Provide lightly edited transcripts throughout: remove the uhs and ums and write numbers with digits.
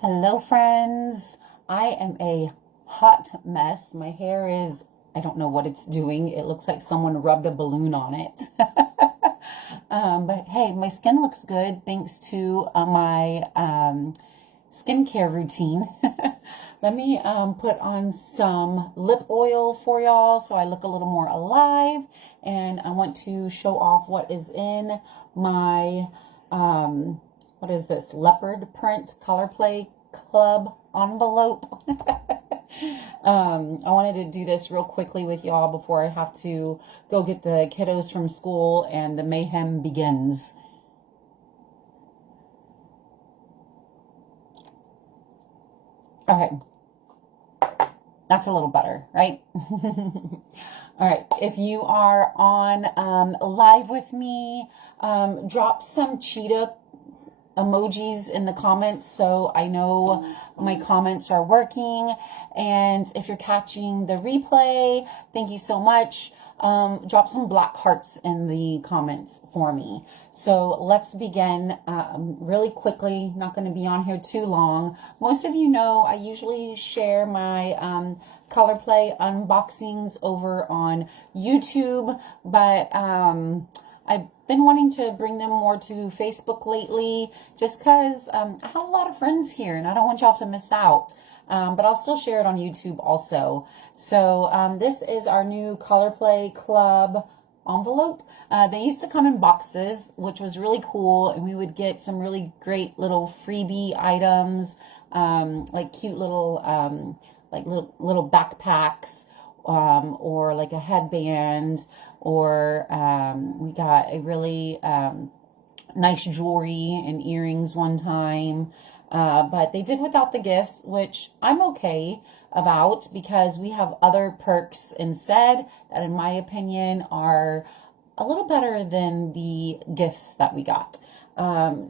Hello, friends. I am a hot mess. My hair is, I don't know what it's doing. It looks like someone rubbed a balloon on it. But hey, my skin looks good thanks to my skincare routine. Let me put on some lip oil for y'all so I look a little more alive. And I want to show off what is in my what is this? Leopard print color play club envelope. I wanted to do this real quickly with y'all before I have to go get the kiddos from school and the mayhem begins. Okay. That's a little better, right? All right. If you are on live with me, drop some cheetah emojis in the comments so I know my comments are working. And if you're catching the replay, thank you so much. Drop some black hearts in the comments for me. So let's begin really quickly. Not going to be on here too long. Most of you know I usually share my color play unboxings over on YouTube, but I've been wanting to bring them more to Facebook lately just because I have a lot of friends here and I don't want y'all to miss out. But I'll still share it on YouTube also. So this is our new Color Play Club envelope. They used to come in boxes, which was really cool, and we would get some really great little freebie items, like cute little little backpacks, or like a headband, or we got a really nice jewelry and earrings one time. But they did without the gifts, which I'm okay about because we have other perks instead that, in my opinion, are a little better than the gifts that we got.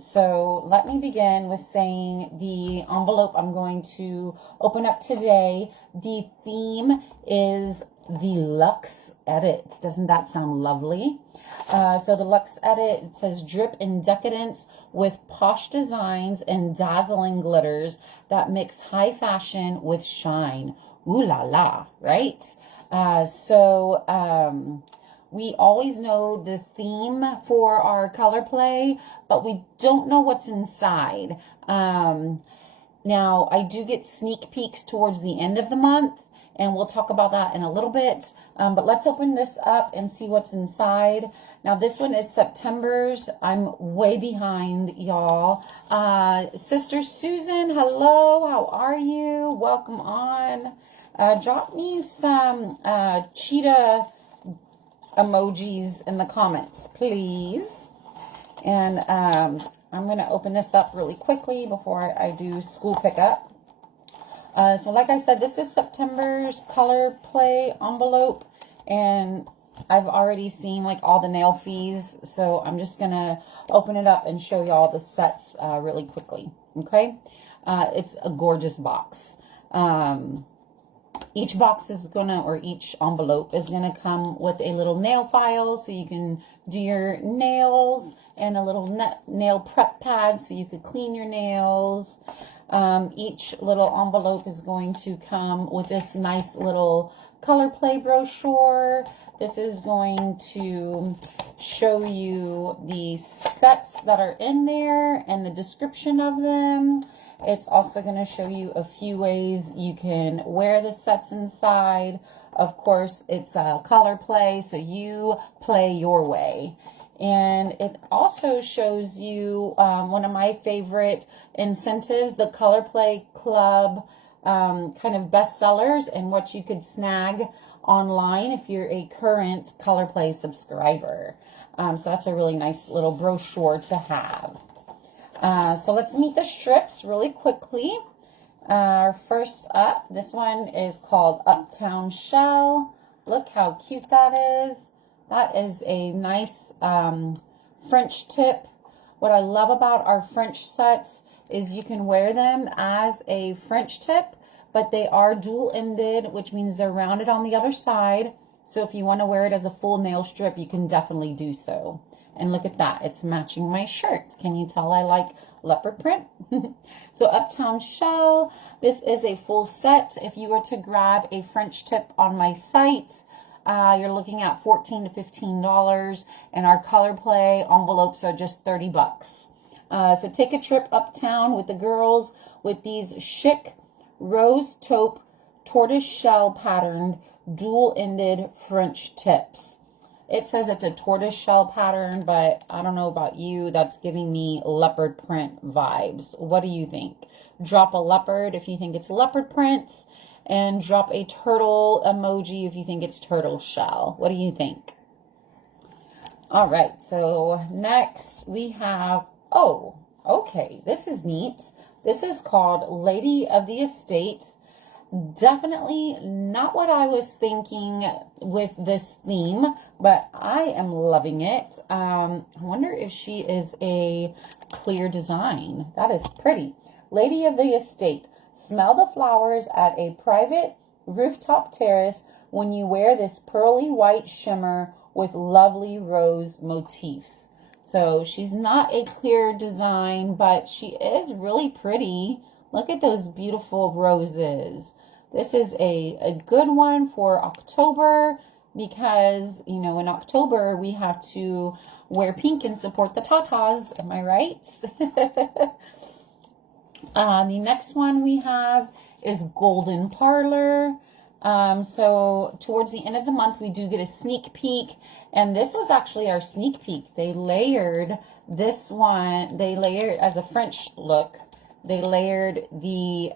So let me begin with saying the envelope I'm going to open up today. The theme is the Luxe Edit. Doesn't that sound lovely? So the Luxe Edit, it says drip in decadence with posh designs and dazzling glitters that mix high fashion with shine. Ooh la la, right? We always know the theme for our color play, but we don't know what's inside. Now, I do get sneak peeks towards the end of the month, and we'll talk about that in a little bit. But let's open this up and see what's inside. Now, this one is September's. I'm way behind, y'all. Sister Susan, hello. How are you? Welcome on. Drop me some cheetah emojis in the comments, please. And I'm going to open this up really quickly before I do school pickup. So like I said, this is September's color play envelope, and I've already seen like all the Nailfies, so I'm just going to open it up and show y'all the sets really quickly, okay? It's a gorgeous box. Each box is each envelope is gonna come with a little nail file so you can do your nails, and a little nail prep pad so you could clean your nails. Each little envelope is going to come with this nice little color play brochure. This is going to show you the sets that are in there and the description of them. It's also going to show you a few ways you can wear the sets inside. Of course, it's a color play, so you play your way. And it also shows you one of my favorite incentives, the Color Play Club kind of bestsellers, and what you could snag online if you're a current Color Play subscriber. So that's a really nice little brochure to have. So let's meet the strips really quickly. First up, this one is called Uptown Shell. Look how cute that is. That is a nice French tip. What I love about our French sets is you can wear them as a French tip, but they are dual-ended, which means they're rounded on the other side. So if you want to wear it as a full nail strip, you can definitely do so. And look at that, it's matching my shirt. Can you tell I like leopard print. So Uptown Shell, this is a full set. If you were to grab a French tip on my site, you're looking at $14 to $15, and our color play envelopes are just 30 bucks. So take a trip uptown with the girls with these chic rose taupe tortoise shell patterned dual-ended French tips. It says it's a tortoise shell pattern, but I don't know about you. That's giving me leopard print vibes. What do you think? Drop a leopard if you think it's leopard prints, and drop a turtle emoji if you think it's turtle shell. What do you think? All right, so next we have, oh, okay, this is neat. This is called Lady of the Estate. Definitely not what I was thinking with this theme, but I am loving it. I wonder if she is a clear design. That is pretty. Lady of the Estate. Smell the flowers at a private rooftop terrace when you wear this pearly white shimmer with lovely rose motifs. So she's not a clear design, but she is really pretty. Look at those beautiful roses. This is a good one for October because, you know, in October we have to wear pink and support the Tatas. Am I right? The next one we have is Golden Parlor. So towards the end of the month, we do get a sneak peek. And this was actually our sneak peek. They layered this one. They layered as a French look. They layered the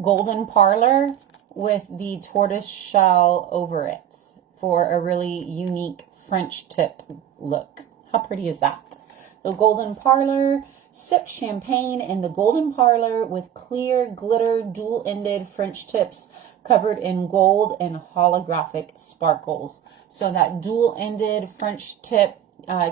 Golden Parlor with the tortoise shell over it for a really unique French tip look. How pretty is that? The Golden Parlor. Sip champagne in the Golden Parlor with clear glitter dual-ended French tips covered in gold and holographic sparkles. So that dual-ended French tip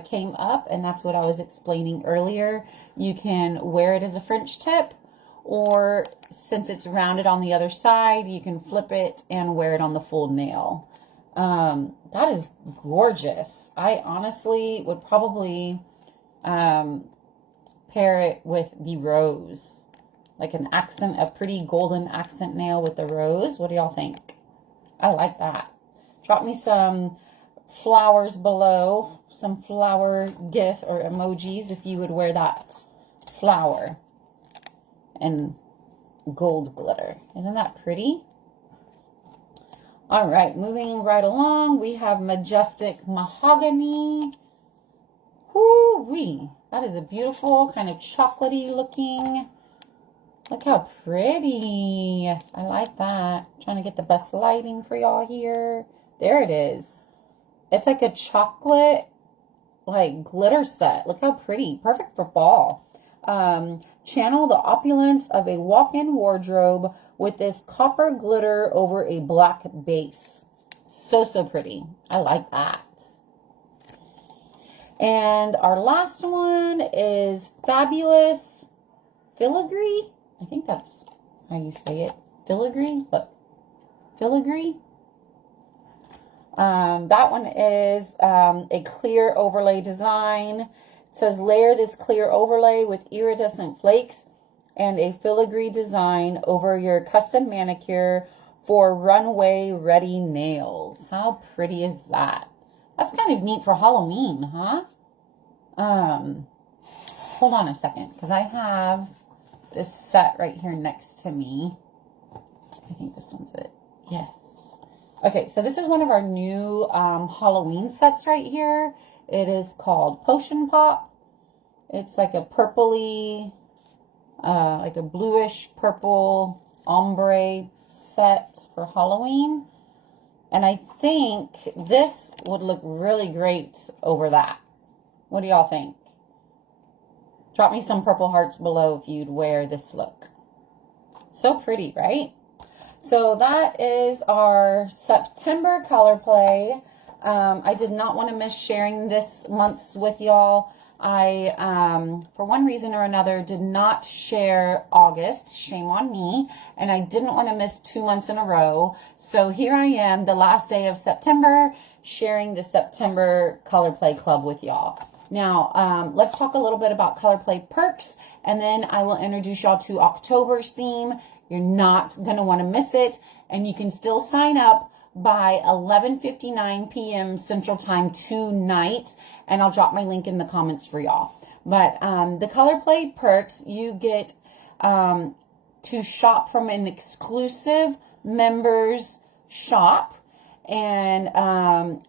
came up, and that's what I was explaining earlier. You can wear it as a French tip, or since it's rounded on the other side, you can flip it and wear it on the full nail. That is gorgeous. I honestly would probably pair it with the rose, like an accent, a pretty golden accent nail with the rose. What do y'all think? I like that. Drop me some flowers below, some flower gif or emojis if you would wear that flower and gold glitter. Isn't that pretty? All right, moving right along, we have Majestic Mahogany. Woo-wee. That is a beautiful, kind of chocolatey looking. Look how pretty. I like that. Trying to get the best lighting for y'all here. There it is. It's like a chocolate, like, glitter set. Look how pretty. Perfect for fall. Channel the opulence of a walk-in wardrobe with this copper glitter over a black base. So, so pretty. I like that. And our last one is Fabulous Filigree. I think that's how you say it. Filigree? Look. Filigree. That one is a clear overlay design. It says layer this clear overlay with iridescent flakes and a filigree design over your custom manicure for runway ready nails. How pretty is that? That's kind of neat for Halloween, huh? Hold on a second, because I have this set right here next to me. I think this one's it. Yes. Okay, so this is one of our new Halloween sets right here. It is called Potion Pop. It's like a purpley, like a bluish purple ombre set for Halloween. And I think this would look really great over that. What do y'all think? Drop me some purple hearts below if you'd wear this look. So pretty, right? So that is our September color play. I did not want to miss sharing this month's with y'all. I, for one reason or another, did not share August. Shame on me. And I didn't want to miss 2 months in a row. So here I am, the last day of September, sharing the September Color Play Club with y'all. Now, let's talk a little bit about Color Play perks, and then I will introduce y'all to October's theme. You're not going to want to miss it, and you can still sign up by 11:59 p.m. Central Time tonight, and I'll drop my link in the comments for y'all. But the Color Play perks, you get to shop from an exclusive members shop. And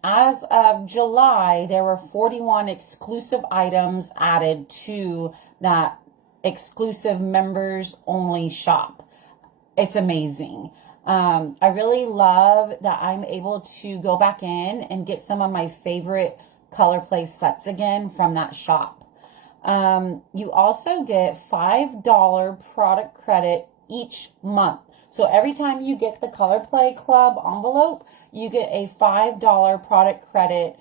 as of July, there were 41 exclusive items added to that exclusive members only shop. It's amazing. I really love that I'm able to go back in and get some of my favorite Color Play sets again from that shop. You also get $5 product credit each month. So every time you get the Color Play Club envelope, you get a $5 product credit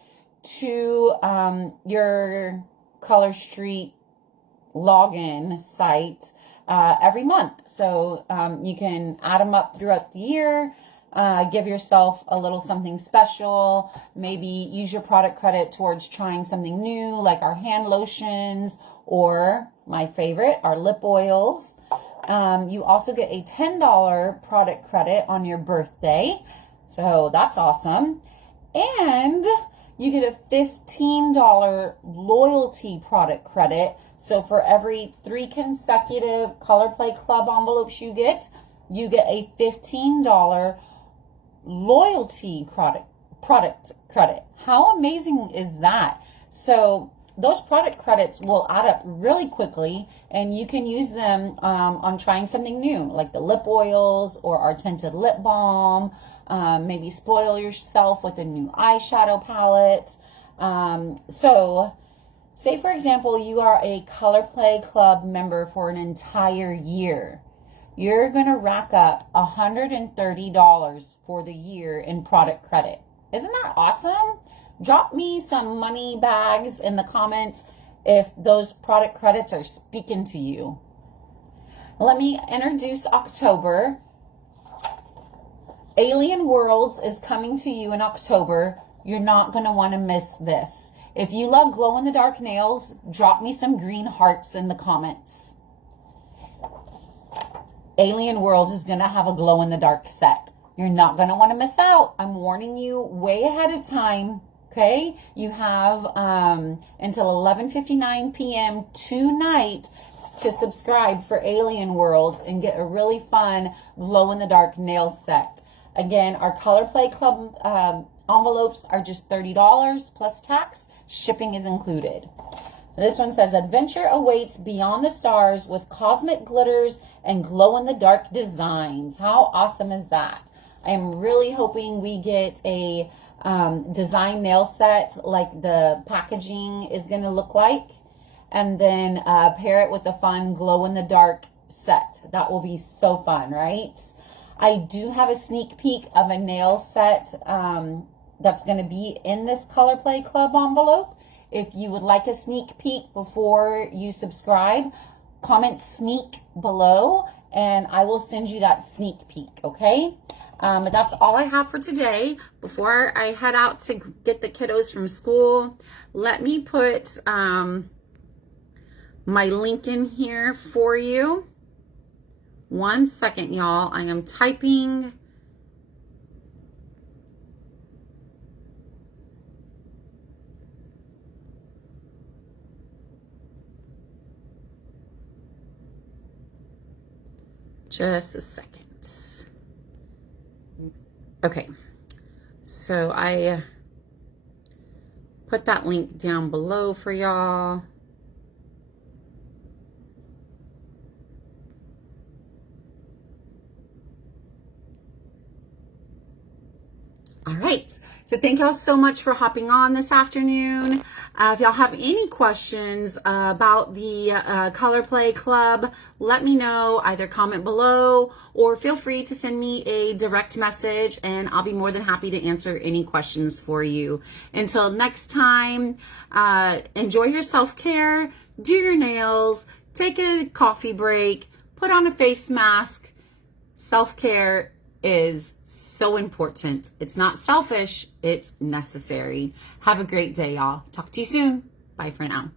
to your Color Street login site every month. So you can add them up throughout the year, give yourself a little something special, maybe use your product credit towards trying something new, like our hand lotions, or my favorite, our lip oils. You also get a $10 product credit on your birthday. So that's awesome. And you get a $15 loyalty product credit. So for every 3 consecutive Color Play Club envelopes you get a $15 loyalty product credit. How amazing is that? So those product credits will add up really quickly, and you can use them on trying something new, like the lip oils or our tinted lip balm. Maybe spoil yourself with a new eyeshadow palette. So say, for example, you are a Color Play Club member for an entire year. You're going to rack up $130 for the year in product credit. Isn't that awesome? Drop me some money bags in the comments if those product credits are speaking to you. Let me introduce October. Alien Worlds is coming to you in October. You're not going to want to miss this. If you love glow-in-the-dark nails, drop me some green hearts in the comments. Alien Worlds is going to have a glow-in-the-dark set. You're not going to want to miss out. I'm warning you way ahead of time. Okay, you have until 11:59 p.m. tonight to subscribe for Alien Worlds and get a really fun glow-in-the-dark nail set. Again, our Color Play Club envelopes are just $30 plus tax. Shipping is included. So this one says, adventure awaits beyond the stars with cosmic glitters and glow-in-the-dark designs. How awesome is that? I am really hoping we get a design nail set like the packaging is going to look like, and then pair it with a fun glow-in-the-dark set. That will be so fun, right? I do have a sneak peek of a nail set that's going to be in this Color Play Club envelope. If you would like a sneak peek before you subscribe, comment sneak below and I will send you that sneak peek, okay? But that's all I have for today. Before I head out to get the kiddos from school, let me put my link in here for you. 1 second, y'all. I am typing. Just a second. Okay, so I put that link down below for y'all. All right, so thank y'all so much for hopping on this afternoon. If y'all have any questions about the Color Play Club, let me know. Either comment below or feel free to send me a direct message and I'll be more than happy to answer any questions for you. Until next time, enjoy your self-care, do your nails, take a coffee break, put on a face mask. Self-care is so important. It's not selfish, it's necessary. Have a great day, y'all. Talk to you soon. Bye for now.